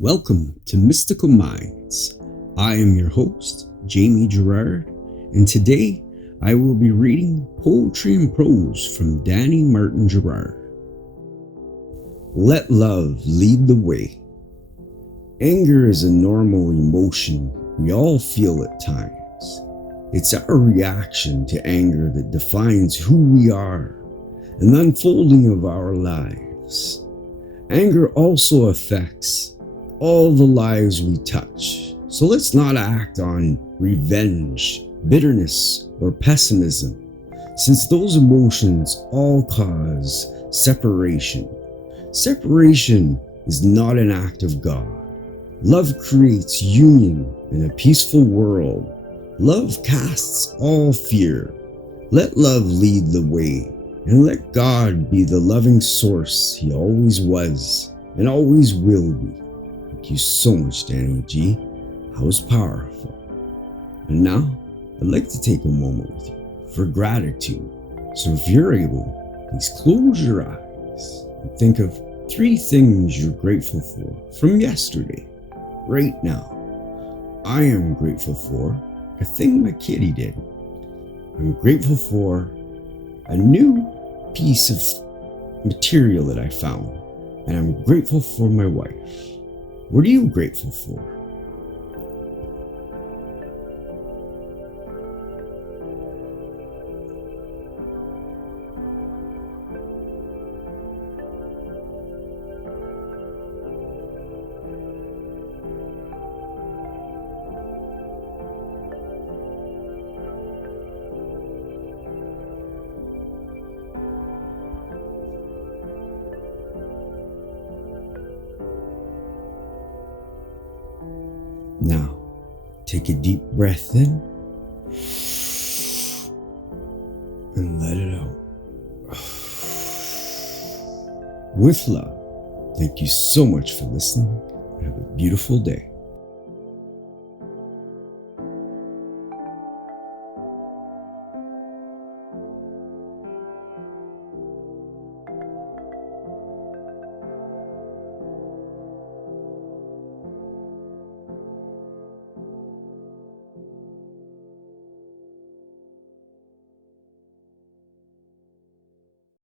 Welcome to Mystical Minds. I am your host, Jamie Girard, and today I will be reading Poetry and Prose from Danny Martin Girard. Let love lead the way. Anger is a normal emotion we all feel at times. It's our reaction to anger that defines who we are and the unfolding of our lives. Anger also affects all the lives we touch. So let's not act on revenge, bitterness, or pessimism, since those emotions all cause separation. Separation is not an act of God. Love creates union in a peaceful world. Love casts all fear. Let love lead the way, and let God be the loving source He always was and always will be. Thank you so much, Danny G. That was powerful. And now, I'd like to take a moment with you for gratitude. So if you're able, please close your eyes and think of 3 things you're grateful for from yesterday, right now. I am grateful for a thing my kitty did. I'm grateful for a new piece of material that I found. And I'm grateful for my wife. What are you grateful for? Now, take a deep breath in and let it out. With love, thank you so much for listening and have a beautiful day.